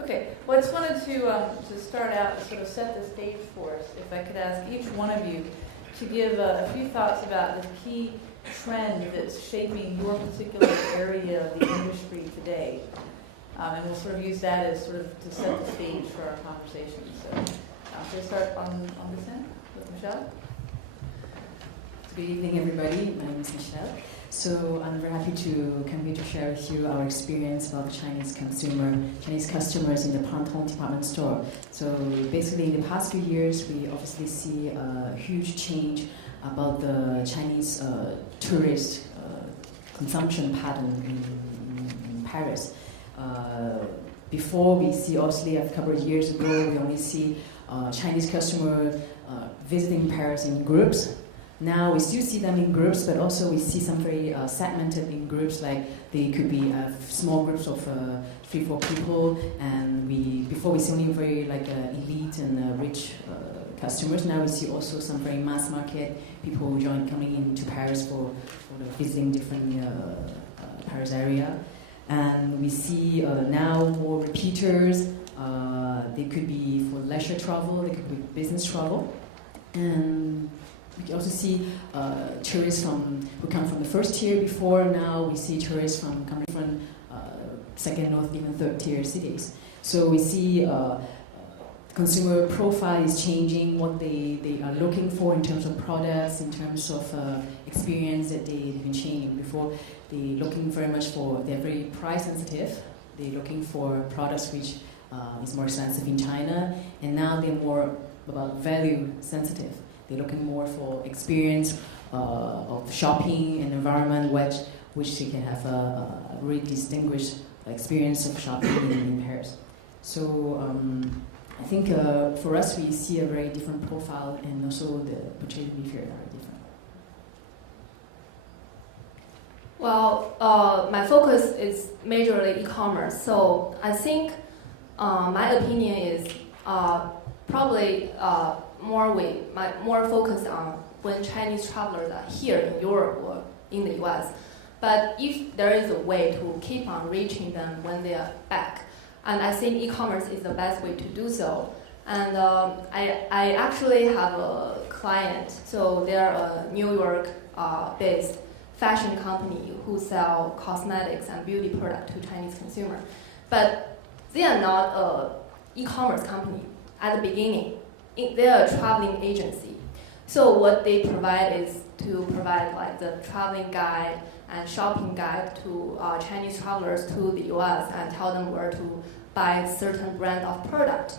Okay, well, I just wanted to start out and sort of set the stage for us. If I could ask each one of you to give a few thoughts about the key trend that's shaping your particular area of the industry today. And we'll sort of use that as sort of to set the stage for our conversation. So let's start on this end with Michelle. Good evening, everybody. My name is Michelle. So I'm very happy to come here to share with you our experience about the Chinese customers in the Pantone department store. So basically, in the past few years, we obviously see a huge change about the Chinese tourist consumption pattern in Paris. Before, we see, obviously, a couple of years ago, we only see Chinese customers visiting Paris in groups. Now we still see them in groups, but also we see some very segmented in groups, like they could be small groups of 3-4 people, and before we see only very elite and rich customers. Now we see also some very mass market people coming into Paris for visiting different Paris area, and we see now more repeaters. They could be for leisure travel, they could be business travel, and we can also see tourists who come from the first tier before. Now we see tourists coming from second or even third tier cities. So we see consumer profile is changing, what they are looking for in terms of products, in terms of experience that they've been changing. Before, they're looking very much they're very price sensitive. They're looking for products which is more expensive in China, and now they're more about value sensitive. They're looking more for experience of shopping and environment which they can have a really distinguished experience of shopping in Paris. So I think for us we see a very different profile, and also the purchasing behavior are different. Well, my focus is majorly e-commerce, so I think my opinion is probably more focused on when Chinese travelers are here in Europe or in the US. But if there is a way to keep on reaching them when they are back, and I think e-commerce is the best way to do so. And I actually have a client, so they're a New York-based fashion company who sell cosmetics and beauty products to Chinese consumers. But they are not an e-commerce company at the beginning. They are a traveling agency. So what they provide is to provide like the traveling guide and shopping guide to Chinese travelers to the US and tell them where to buy a certain brand of product.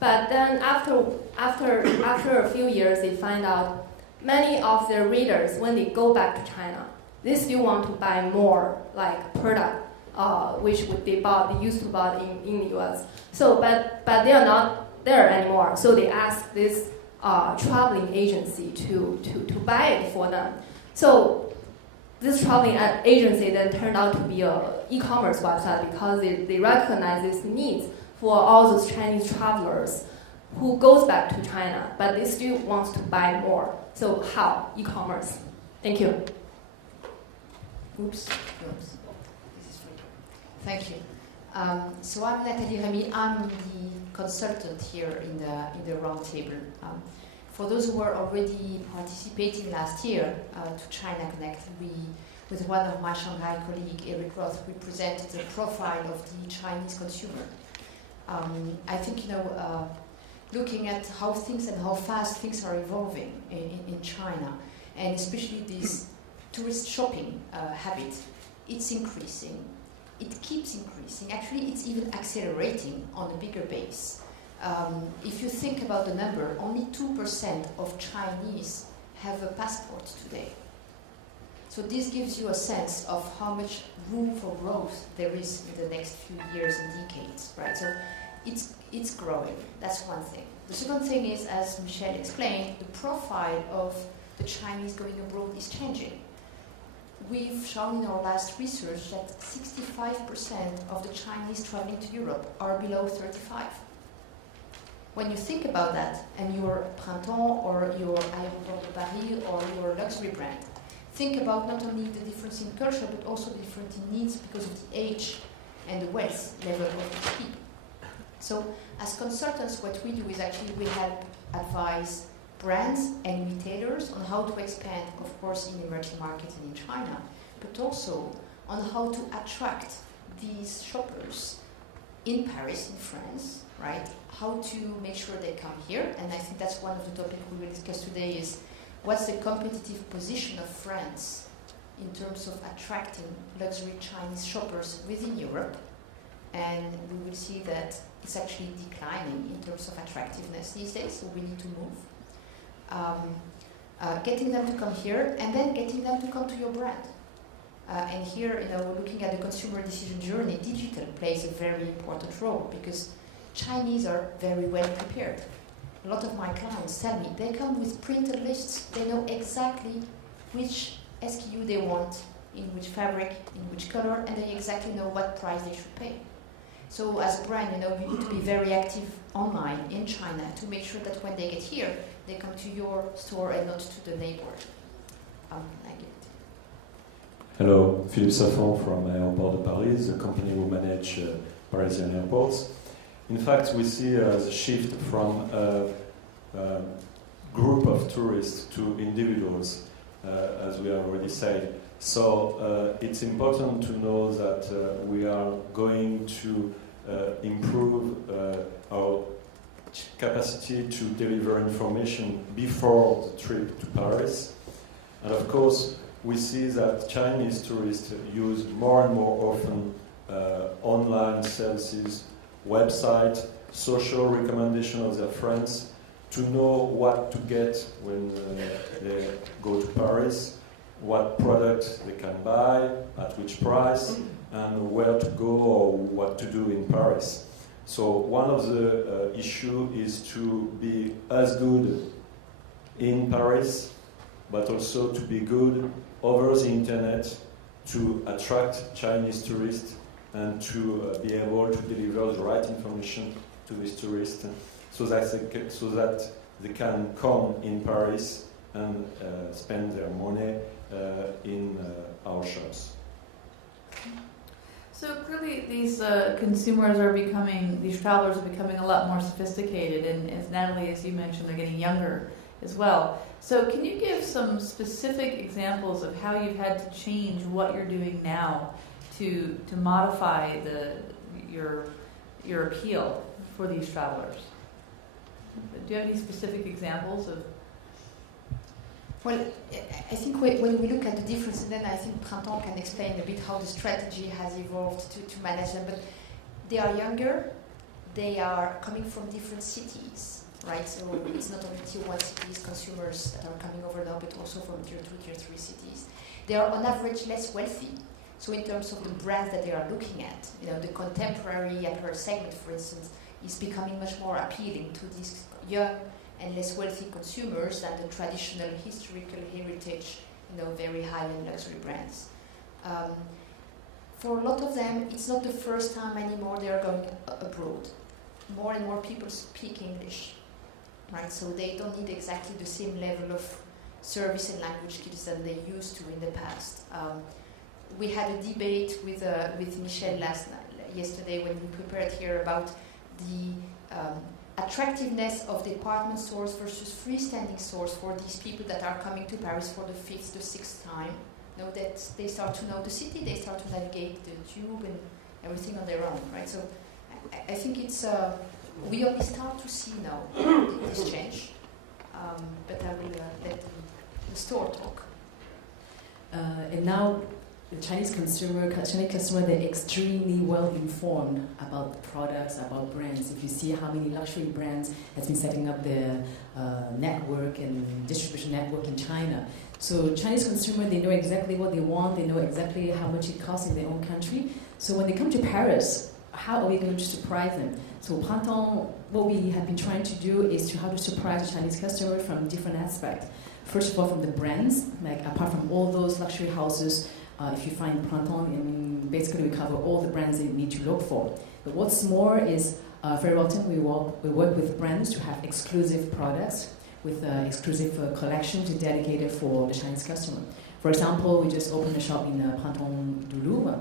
But then after a few years, they find out many of their readers, when they go back to China, they still want to buy more like product which they used to buy in the US. So but they are not there anymore, so they ask this traveling agency to buy it for them. So this traveling agency then turned out to be an e-commerce website because they recognize this needs for all those Chinese travelers who goes back to China, but they still want to buy more. So how? E-commerce. Thank you. Oops. Thank you. So I'm Nathalie Remy. I'm the consultant here in the roundtable. For those who were already participating last year to China Connect, with one of my Shanghai colleagues, Eric Roth, we presented the profile of the Chinese consumer. I think, looking at how things and how fast things are evolving in China, and especially this tourist shopping habit, it's increasing. It keeps increasing. Actually, it's even accelerating on a bigger base. If you think about the number, only 2% of Chinese have a passport today. So this gives you a sense of how much room for growth there is in the next few years and decades, right? So it's growing. That's one thing. The second thing is, as Michelle explained, the profile of the Chinese going abroad is changing. We've shown in our last research that 65% of the Chinese traveling to Europe are below 35. When you think about that, and your Printemps or your Aéroport de Paris or your luxury brand, think about not only the difference in culture, but also the difference in needs because of the age and the wealth level of the people. So as consultants, what we do is actually we help advise brands and retailers on how to expand, of course, in emerging markets and in China, but also on how to attract these shoppers in Paris, in France, right? How to make sure they come here, and I think that's one of the topics we will discuss today is what's the competitive position of France in terms of attracting luxury Chinese shoppers within Europe, and we will see that it's actually declining in terms of attractiveness these days, so we need to move. Getting them to come here, and then getting them to come to your brand. And here, we're looking at the consumer decision journey. Digital plays a very important role because Chinese are very well prepared. A lot of my clients tell me they come with printed lists. They know exactly which SKU they want, in which fabric, in which color, and they exactly know what price they should pay. So as a brand, you need to be very active online in China to make sure that when they get here, they come to your store and not to the neighbor. Hello, Philippe Safon from Aéroport de Paris, the company who manage Parisian airports. In fact, we see the shift from a group of tourists to individuals, as we already said. So it's important to know that we are going to improve our capacity to deliver information before the trip to Paris. And of course, we see that Chinese tourists use more and more often online services, website, social recommendation of their friends to know what to get when they go to Paris, what product they can buy, at which price, and where to go or what to do in Paris. So one of the issues is to be as good in Paris, but also to be good over the internet to attract Chinese tourists and to be able to deliver the right information to these tourists so that they can come in Paris and spend their money in our shops. So clearly these consumers are becoming, these travelers are becoming a lot more sophisticated, and as Natalie, as you mentioned, they're getting younger as well. So can you give some specific examples of how you've had to change what you're doing now to modify your appeal for these travelers? Do you have any specific examples of? Well, I think when we look at the difference, and then I think Printemps can explain a bit how the strategy has evolved to manage them, but they are younger, they are coming from different cities, right? So it's not only tier 1 cities, consumers that are coming over now, but also from tier 2, tier 3 cities. They are on average less wealthy. So in terms of the brands that they are looking at, the contemporary apparel segment, for instance, is becoming much more appealing to these young and less wealthy consumers than the traditional historical heritage, very high-end luxury brands. For a lot of them, it's not the first time anymore they are going abroad. More and more people speak English, right? So they don't need exactly the same level of service and language skills than they used to in the past. We had a debate with Michel yesterday when we prepared here about the attractiveness of department stores versus freestanding stores for these people that are coming to Paris for the 5th to 6th time. That they start to know the city, they start to navigate the tube and everything on their own, right? So I think it's we only start to see now this change, but I will let the store talk. And now the Chinese customer, they're extremely well informed about the products, about brands. If you see how many luxury brands has been setting up their network and distribution network in China. So Chinese consumer, they know exactly what they want, they know exactly how much it costs in their own country. So when they come to Paris, how are we going to surprise them? So Printemps, what we have been trying to do is how to surprise the Chinese customer from different aspects. First of all, from the brands, like apart from all those luxury houses, if you find Printemps, basically we cover all the brands that you need to look for. But what's more is, very often we work with brands to have exclusive products with exclusive collections dedicated for the Chinese customer. For example, we just opened a shop in Printemps du Louvre.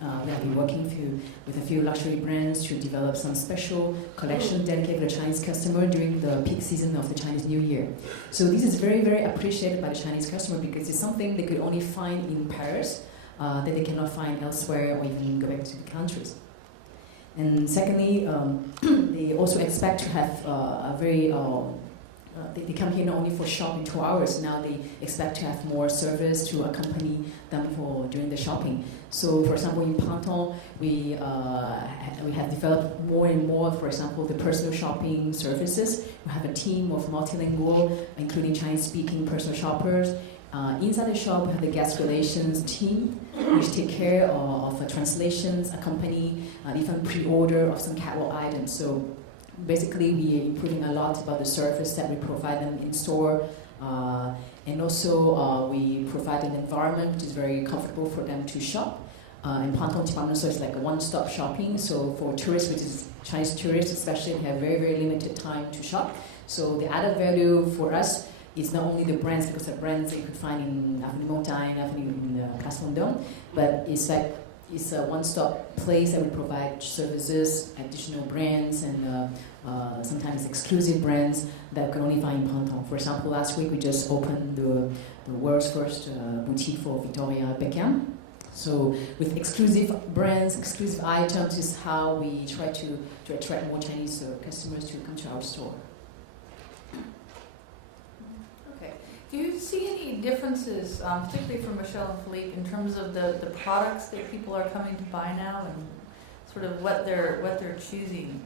We have been working with a few luxury brands to develop some special collection dedicated to the Chinese customer during the peak season of the Chinese New Year. So this is very, very appreciated by the Chinese customer because it's something they could only find in Paris that they cannot find elsewhere or even go back to the countries. And secondly, they also expect to have a very they come here not only for shopping 2 hours, now they expect to have more service to accompany them during the shopping. So, for example, in Panton, we have developed more and more, for example, the personal shopping services. We have a team of multilingual, including Chinese-speaking personal shoppers. Inside the shop, we have the guest relations team, which take care of translations, accompany, even pre-order of some catalog items. So basically, we are improving a lot about the service that we provide them in store. And also, we provide an environment which is very comfortable for them to shop. And Panton department store is like a one-stop shopping. So for tourists, which is Chinese tourists especially, they have very, very limited time to shop. So the added value for us is not only the brands, because the brands you could find in Avenue Montaigne, Avenue Place Vendôme, but it's a one-stop place that we provide services, additional brands, and sometimes exclusive brands that you can only find in Panton. For example, last week we just opened the world's first boutique for Victoria Beckham. So with exclusive brands, exclusive items is how we try to attract more Chinese customers to come to our store. Okay. Do you see any differences, particularly for Michelle and Philippe, in terms of the products that people are coming to buy now and sort of what they're choosing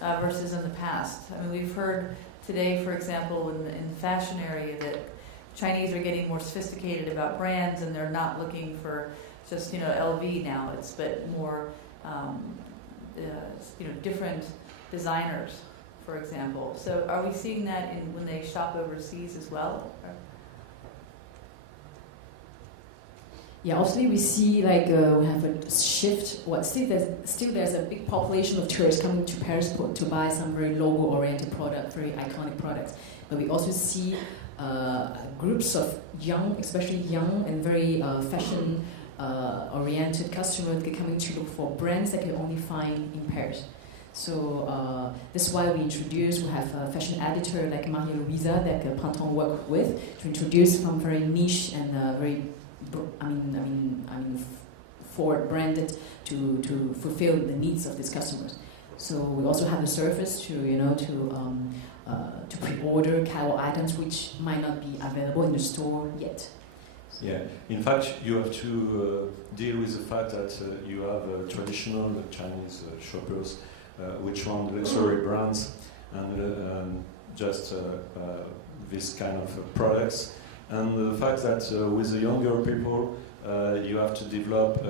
versus in the past? I mean, we've heard today, for example, in the fashion area, that Chinese are getting more sophisticated about brands, and they're not looking for just LV now. But more different designers, for example. So are we seeing that when they shop overseas as well? Yeah, obviously we see we have a shift. Still there's a big population of tourists coming to Paris to buy some very logo-oriented products, very iconic products. But we also see groups of especially young and very fashion-oriented customers coming to look for brands that you only find in Paris. So that's why we have a fashion editor like Maria Luisa that Panton worked with to introduce some very niche and very forward branded to fulfill the needs of these customers. So we also have the service to pre-order catalog items which might not be available in the store yet. Yeah, in fact, you have to deal with the fact that you have traditional Chinese shoppers which want luxury brands and just this kind of products. And the fact that with the younger people, you have to develop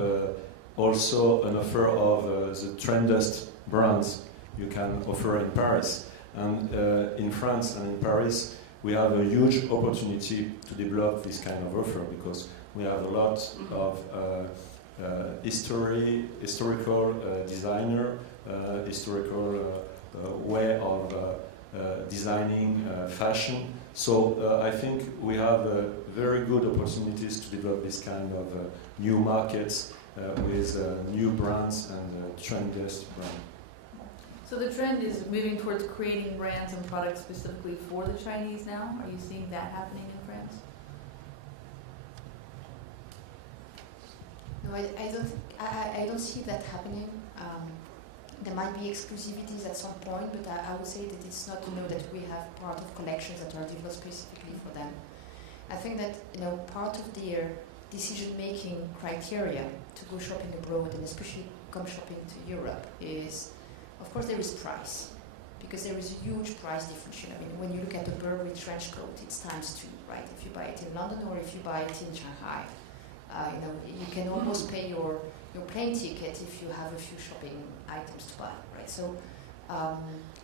also an offer of the trendiest brands you can offer in Paris. And in France and in Paris, we have a huge opportunity to develop this kind of offer because we have a lot of historical designer, historical way of designing fashion. So I think we have very good opportunities to develop this kind of new markets with new brands and trendiest brands. So the trend is moving towards creating brands and products specifically for the Chinese now? Are you seeing that happening in France? No, I don't see that happening. There might be exclusivities at some point, but I would say that it's not that we have part of collections that are developed specifically for them. I think that part of their decision-making criteria to go shopping abroad and especially come shopping to Europe is, of course, there is price, because there is a huge price differential. I mean, when you look at the Burberry trench coat, it's ×2, right? If you buy it in London or if you buy it in Shanghai, you can almost pay your plane ticket if you have a few shopping items to buy, right? So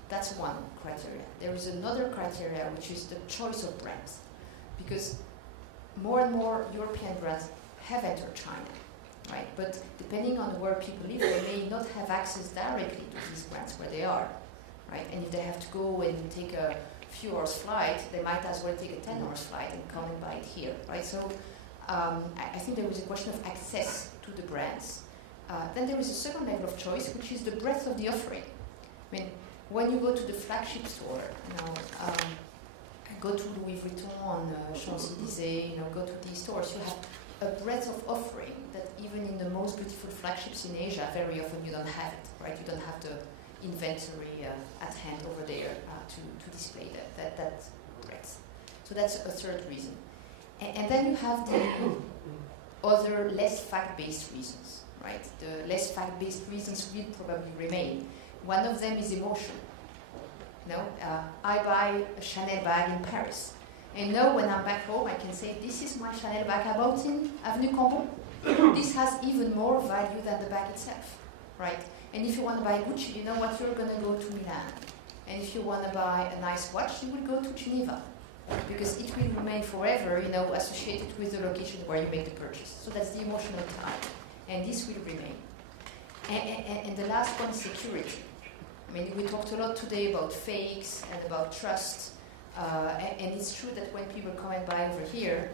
that's one criteria. There is another criteria, which is the choice of brands, because more and more European brands have entered China, right? But depending on where people live, they may not have access directly to these brands where they are, right? And if they have to go and take a few hours flight, they might as well take a 10 hours flight and come and buy it here, right? So I think there is a question of access to the brands. Then there is a second level of choice, which is the breadth of the offering. I mean, when you go to the flagship store, go to Louis Vuitton on Champs-Élysées, go to these stores, you have a breadth of offering that even in the most beautiful flagships in Asia, very often you don't have it, right? You don't have the inventory at hand over there to display that breadth. So that's a third reason. And then you have the other less fact-based reasons, right? The less fact-based reasons will probably remain. One of them is emotion. I buy a Chanel bag in Paris. And now when I'm back home, I can say, this is my Chanel bag I bought in Avenue Cambon. This has even more value than the bag itself, right? And if you want to buy Gucci, you know what, you're going to go to Milan. And if you want to buy a nice watch, you will go to Geneva. Because it will remain forever, associated with the location where you make the purchase. So that's the emotional tie. And this will remain. And the last one is security. I mean, we talked a lot today about fakes and about trust. And it's true that when people come and buy over here,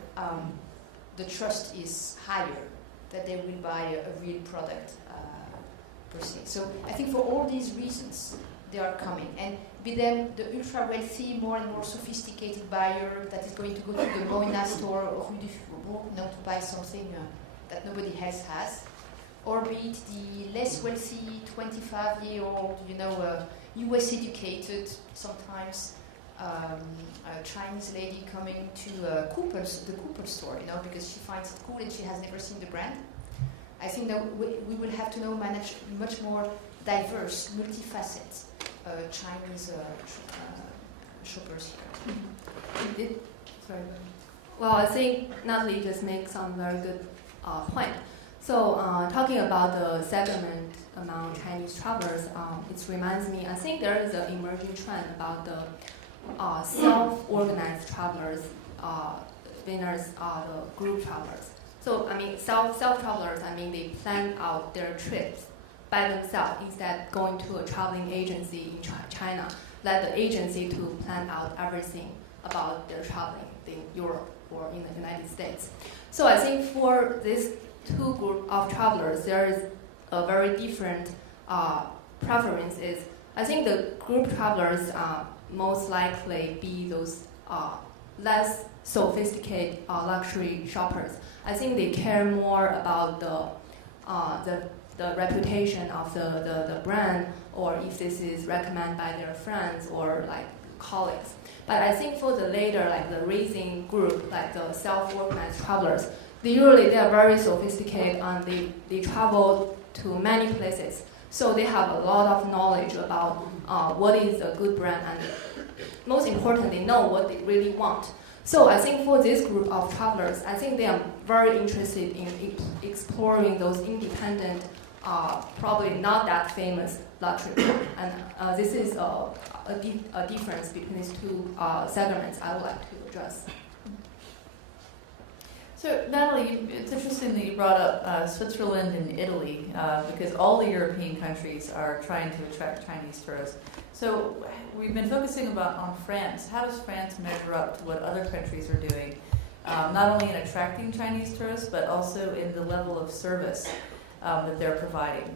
the trust is higher, that they will buy a real product per se. So I think for all these reasons, they are coming. And be them the ultra-wealthy, more and more sophisticated buyer that is going to go to the Moina store or Rue du Faubourg to buy something that nobody else has, or be it the less wealthy 25-year-old, US educated, sometimes a Chinese lady coming to the Cooper store, because she finds it cool and she has never seen the brand. I think that we will have to manage much more diverse, multifaceted Chinese shoppers here. Sorry. Well, I think Natalie just makes some very good point. So talking about the segment among Chinese travelers, it reminds me, I think there is an emerging trend about the self-organized travelers, winners are the group travelers. So, self-travelers, they plan out their trips by themselves instead going to a traveling agency in China, let the agency to plan out everything about their traveling in Europe or in the United States. So I think for this two group of travelers, there is a very different preference. I think the group travelers most likely be those less sophisticated luxury shoppers. I think they care more about the reputation of the brand, or if this is recommended by their friends or colleagues. But I think for the later, the raising group, the self-organized travelers, they are very sophisticated and they travel to many places. So they have a lot of knowledge about what is a good brand, and most importantly, they know what they really want. So I think for this group of travelers, I think they are very interested in exploring those independent, probably not that famous luxury brand. And this is a difference between these two segments I would like to address. So, Natalie, it's interesting that you brought up Switzerland and Italy, because all the European countries are trying to attract Chinese tourists. So, we've been focusing on France. How does France measure up to what other countries are doing, not only in attracting Chinese tourists, but also in the level of service that they're providing?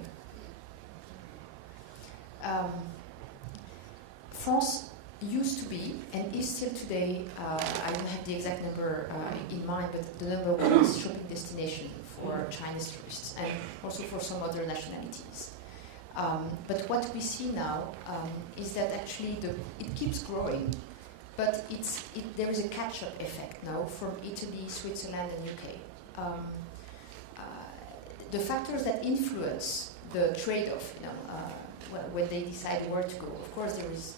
France used to be, and is still today, I don't have the exact number in mind, but the number one shopping destination for Chinese tourists, and also for some other nationalities. But what we see now is that actually it keeps growing, but there is a catch-up effect now from Italy, Switzerland, and UK. The factors that influence the trade-off, when they decide where to go, of course there is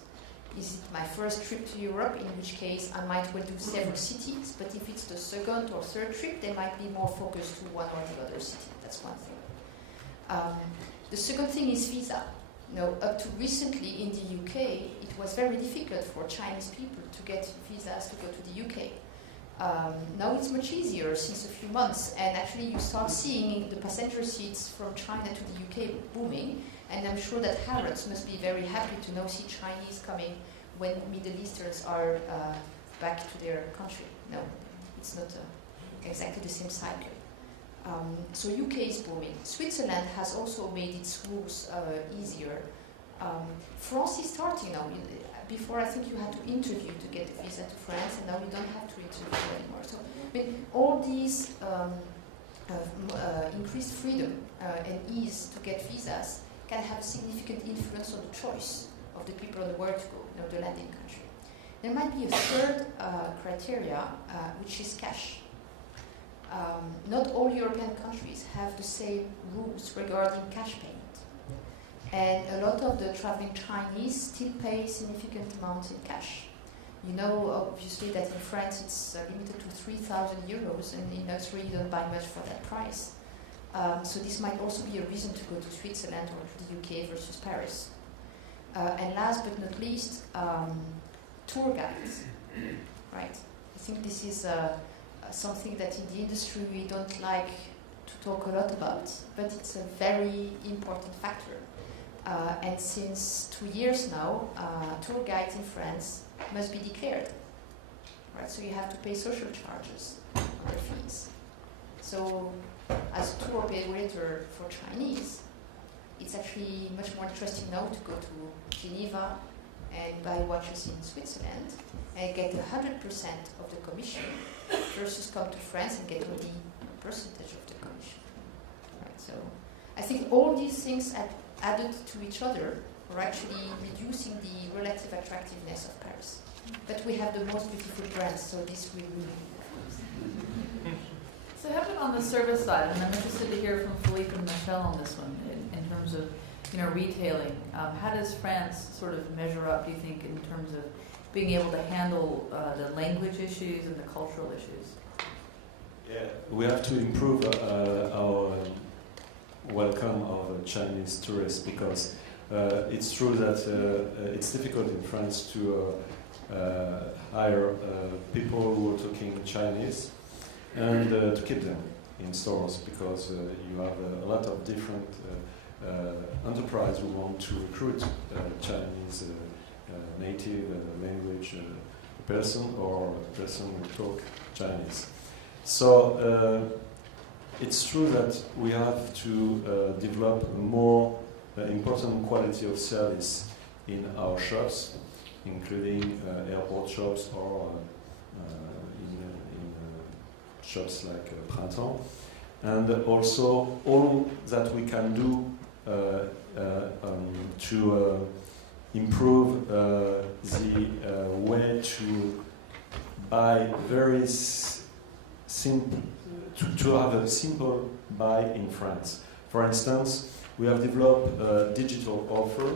it my first trip to Europe, in which case I might well do several cities, but if it's the second or third trip, they might be more focused to one or the other city. That's one thing. The second thing is visa. Up to recently in the UK, it was very difficult for Chinese people to get visas to go to the UK. Now it's much easier since a few months, and actually you start seeing the passenger seats from China to the UK booming, and I'm sure that Harrods must be very happy to now see Chinese coming when Middle Easterns are back to their country. No, it's not exactly the same cycle. So UK is booming. Switzerland has also made its rules easier. France is starting now. Before, I think you had to interview to get a visa to France, and now you don't have to interview anymore. So, I mean, all these increased freedom and ease to get visas can have a significant influence on the choice of the people on the where to go, the landing country. There might be a third criteria, which is cash. Not all European countries have the same rules regarding cash payment. And a lot of the traveling Chinese still pay significant amounts in cash. You know, obviously, that in France it's limited to 3,000 euros, and in Austria you don't buy much for that price. So this might also be a reason to go to Switzerland or to the UK versus Paris. And last but not least, tour guides, right? I think this is something that in the industry we don't like to talk a lot about, but it's a very important factor. And since 2 years now, tour guides in France must be declared, right? So you have to pay social charges on their fees. So as a tour operator for Chinese, it's actually much more interesting now to go to Geneva and buy watches in Switzerland and get 100% of the commission versus come to France and get only a percentage of the commission. Right? So I think all these things added to each other are actually reducing the relative attractiveness of Paris. But we have the most beautiful brands, so this will remain. So how about on the service side? And I'm interested to hear from Philippe and Michelle on this one in terms of retailing. How does France sort of measure up, do you think, in terms of being able to handle the language issues and the cultural issues? Yeah, we have to improve our welcome of Chinese tourists, because it's true that it's difficult in France to hire people who are talking Chinese and to keep them in stores, because you have a lot of different enterprise who want to recruit Chinese native language person or person who talk Chinese. So it's true that we have to develop a more important quality of service in our shops, including airport shops or in shops like Printemps, and also all that we can do to improve the way to buy very simple, to have a simple buy in France. For instance, we have developed a digital offer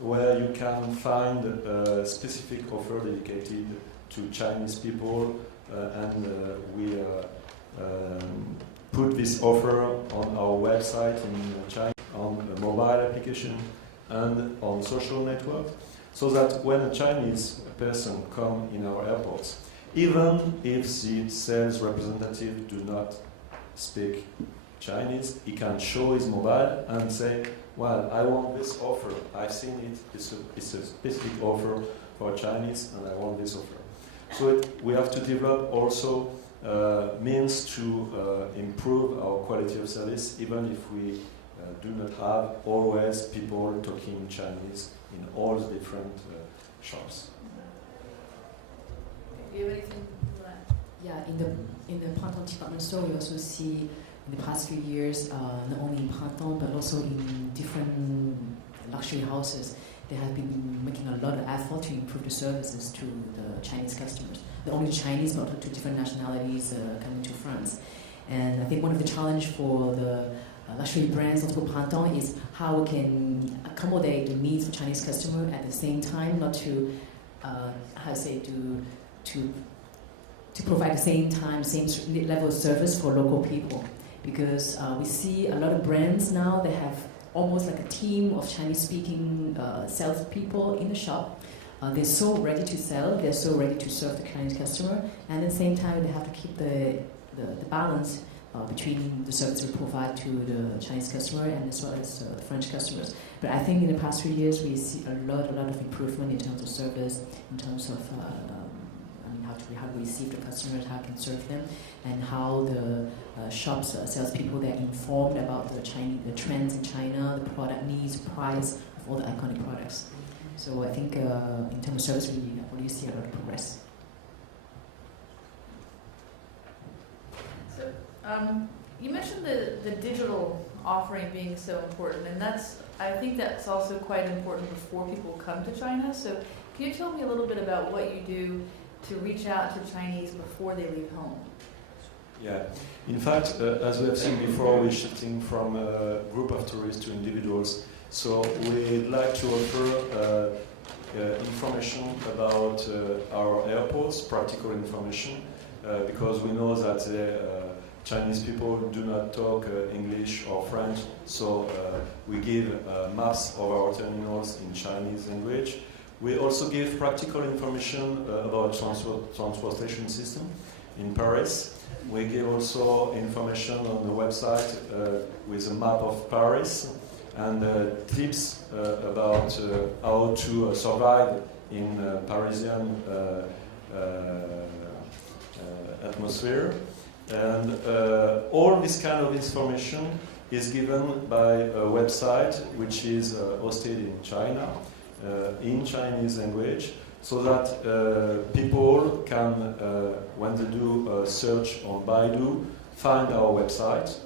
where you can find a specific offer dedicated to Chinese people, and we put this offer on our website in China, on a mobile application and on social network, so that when a Chinese person comes in our airports, even if the sales representative do not speak Chinese, he can show his mobile and say, well, I want this offer, I've seen it, it's a specific offer for Chinese and I want this offer. So we have to develop also means to improve our quality of service, even if we do not have always people talking Chinese in all the different shops. Do you have anything to that? Yeah, in the Printemps department store, we also see in the past few years, not only in Printemps but also in different luxury houses, they have been making a lot of effort to improve the services to the Chinese customers. Not only Chinese, but to different nationalities coming to France. And I think one of the challenges for the luxury brands like Printemps is how we can accommodate the needs of Chinese customer at the same time, not to to provide the same time, same level of service for local people. Because we see a lot of brands now, they have almost like a team of Chinese-speaking salespeople in the shop. They're so ready to sell, they're so ready to serve the Chinese customer, and at the same time they have to keep the balance between the service we provide to the Chinese customer and as well as the French customers. But I think in the past few years we see a lot of improvement in terms of service, in terms of how to receive the customers, how can serve them, and how the shops, salespeople, they're informed about the trends in China, the product needs, price of all the iconic products. So I think in terms of service, we already see a lot of progress. So you mentioned the digital offering being so important, and I think that's also quite important before people come to China. So can you tell me a little bit about what you do to reach out to Chinese before they leave home? Yeah, in fact, as we have seen before, we're shifting from a group of tourists to individuals. So we'd like to offer information about our airports, practical information, because we know that Chinese people do not talk English or French, so we give maps of our terminals in Chinese language. We also give practical information about transportation system in Paris. We give also information on the website with a map of Paris and tips about how to survive in Parisian atmosphere. And all this kind of information is given by a website which is hosted in China, in Chinese language, so that people can, when they do a search on Baidu, find our website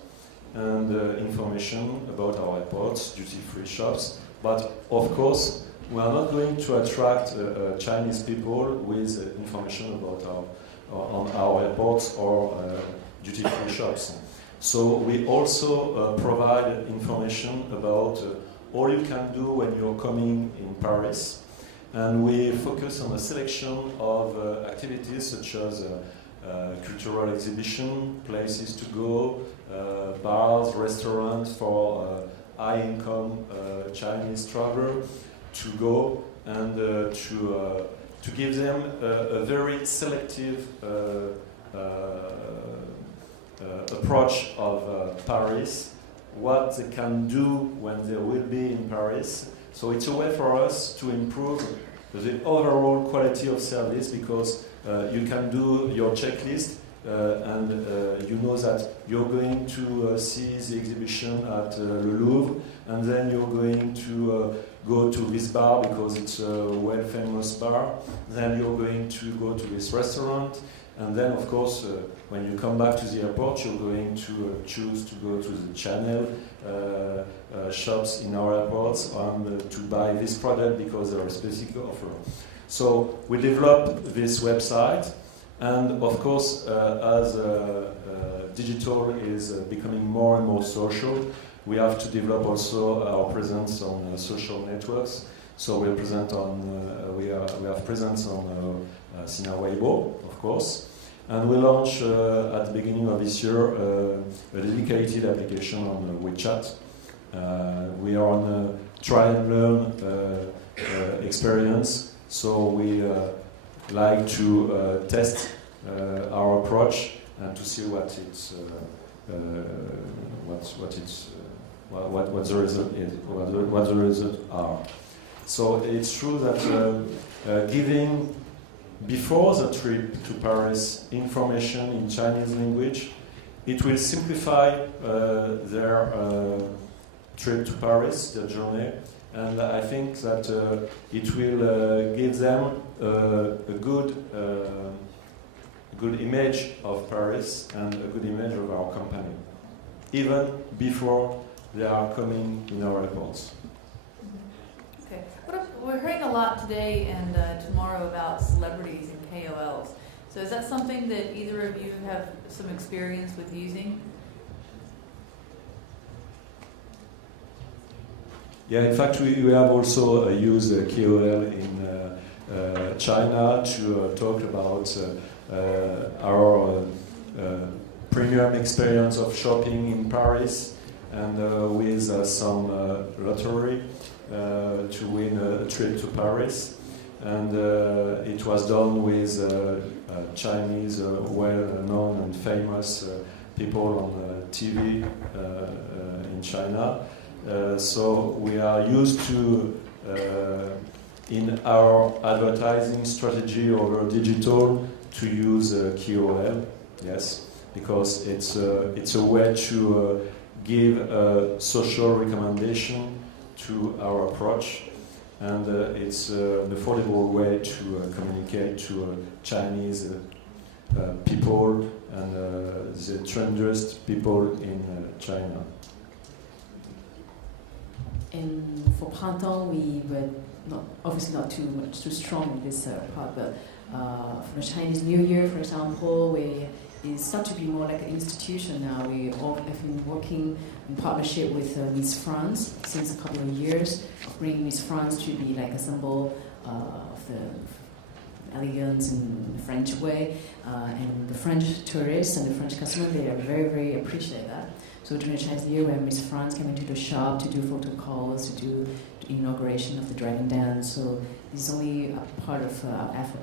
and information about our airports, duty-free shops. But of course, we are not going to attract Chinese people with information about on our airports or duty-free shops. So we also provide information about all you can do when you're coming in Paris. And we focus on a selection of activities such as cultural exhibition, places to go, bars, restaurants for high-income Chinese traveler to go, and to give them a very selective approach of Paris, what they can do when they will be in Paris. So it's a way for us to improve the overall quality of service, because you can do your checklist and you know that you're going to see the exhibition at Le Louvre, and then you're going to go to this bar because it's a well-famous bar, then you're going to go to this restaurant, and then of course when you come back to the airport you're going to choose to go to the Chanel shops in our airports and to buy this product because there are specific offer. So we developed this website, and of course as digital is becoming more and more social, we have to develop also our presence on social networks. So we are present on we have presence on Sina Weibo, of course, and we launched at the beginning of this year a dedicated application on WeChat. We are on a try and learn experience, so we like to test our approach and to see what the result is, what the results are. So it's true that giving before the trip to Paris information in Chinese language, it will simplify their trip to Paris, their journey, and I think that it will give them a good image of Paris and a good image of our company, even before they are coming in our airports. Okay. We're hearing a lot today and tomorrow about celebrities and KOLs. So is that something that either of you have some experience with using? Yeah, in fact, we have also used KOL in China to talk about our premium experience of shopping in Paris, and with some lottery to win a trip to Paris. And it was done with Chinese well-known and famous people on TV in China. So we are used to, in our advertising strategy over digital, to use KOL, yes, because it's a way to give a social recommendation to our approach, and it's an affordable way to communicate to Chinese people and the trendiest people in China. And for Pantone, we were obviously not too strong in this part, but for the Chinese New Year, for example, it's started to be more like an institution now. We all have been working in partnership with Miss France since a couple of years, bringing Miss France to be like a symbol of the elegance in the French way, and the French tourists and the French customers, they are very, very appreciate that. So during the Chinese New Year, when Miss France came into the shop to do photo calls, to do the inauguration of the Dragon Dance, so this is only a part of our effort,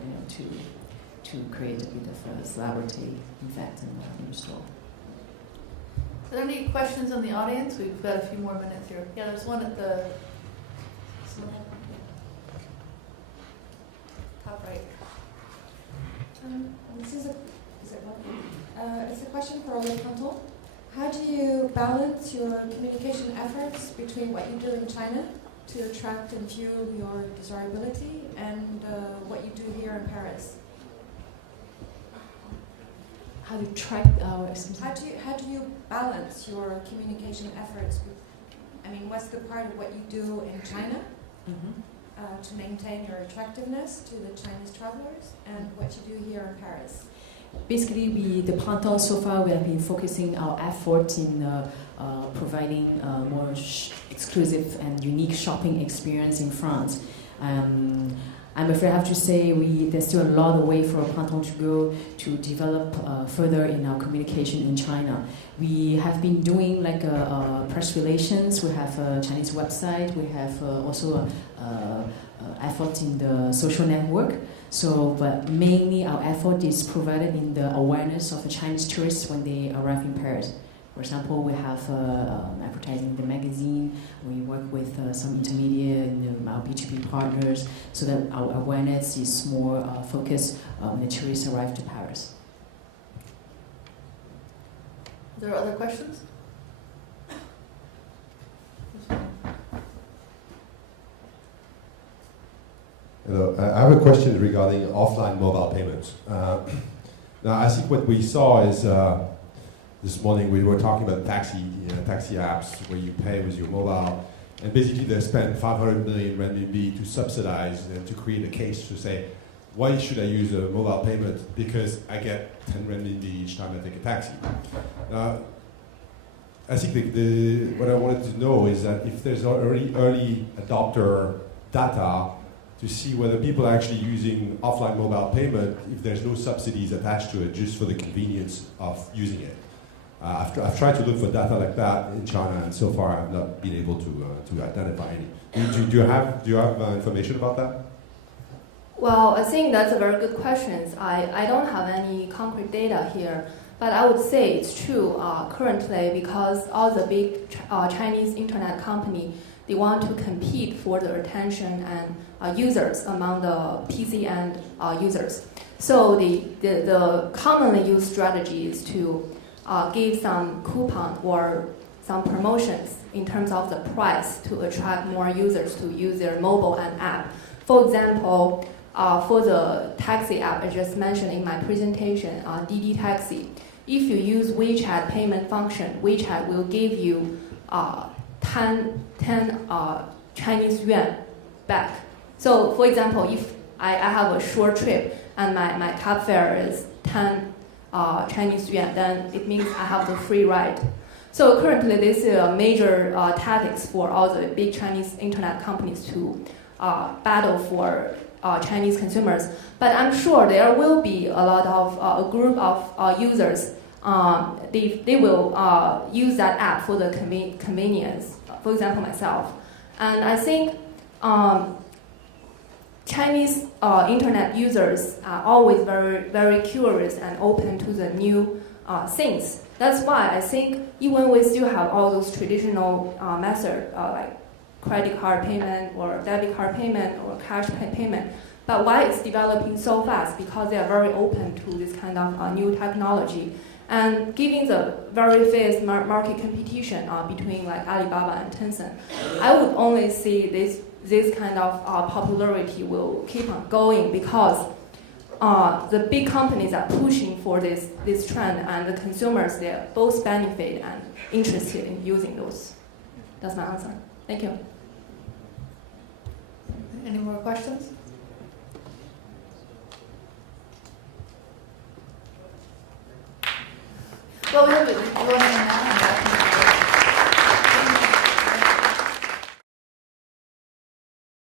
to create a bit of a celebrity effect in the store. Are there any questions on the audience? We've got a few more minutes here. Yeah, there's one at the top right. It's a question for Ole Pantone. How do you balance your communication efforts between what you do in China to attract and fuel your desirability and what you do here in Paris? How do you track our... How do you balance your communication efforts? What's the part of what you do in China to maintain your attractiveness to the Chinese travelers and what you do here in Paris? Basically, the Pantone so far, we have been focusing our efforts in providing more exclusive and unique shopping experience in France. I'm afraid I have to say there's still a lot of way for Pantone to go to develop further in our communication in China. We have been doing like press relations. We have a Chinese website. We have also effort in the social network. So, but mainly our effort is provided in the awareness of the Chinese tourists when they arrive in Paris. For example, we have advertising in the magazine. We work with some intermediate and our B2B partners so that our awareness is more focused when the tourists arrive to Paris. Are there other questions? Hello, I have a question regarding offline mobile payments. Now, I think what we saw is this morning we were talking about taxi apps where you pay with your mobile, and basically they spend 500 million renminbi to subsidize and to create a case to say, why should I use a mobile payment? Because I get 10 renminbi each time I take a taxi. I think what I wanted to know is that if there's already early adopter data to see whether people are actually using offline mobile payment if there's no subsidies attached to it just for the convenience of using it. I've tried to look for data like that in China, and so far I've not been able to identify any. Do you have information about that? Well, I think that's a very good question. I don't have any concrete data here, but I would say it's true currently because all the big Chinese internet company, they want to compete for the attention and users among the PC and users. So the commonly used strategy is to give some coupon or some promotions in terms of the price to attract more users to use their mobile and app. For example, for the taxi app I just mentioned in my presentation, Didi Taxi, if you use WeChat payment function, WeChat will give you 10 Chinese yuan back. So for example, if I have a short trip and my cab fare is 10 Chinese yuan, then it means I have the free ride. So currently this is a major tactics for all the big Chinese internet companies to battle for Chinese consumers. But I'm sure there will be a lot of a group of users. They will use that app for the convenience. For example, myself, and I think Chinese internet users are always very, very curious and open to the new things. That's why I think even we still have all those traditional methods like credit card payment or debit card payment or cash payment, But why it's developing so fast? Because they are very open to this kind of new technology. And given the very fierce market competition between like Alibaba and Tencent, I would only see this kind of popularity will keep on going because the big companies are pushing for this trend, and the consumers, they're both benefit and interested in using those. That's my answer. Thank you. Any more questions? Well, we have a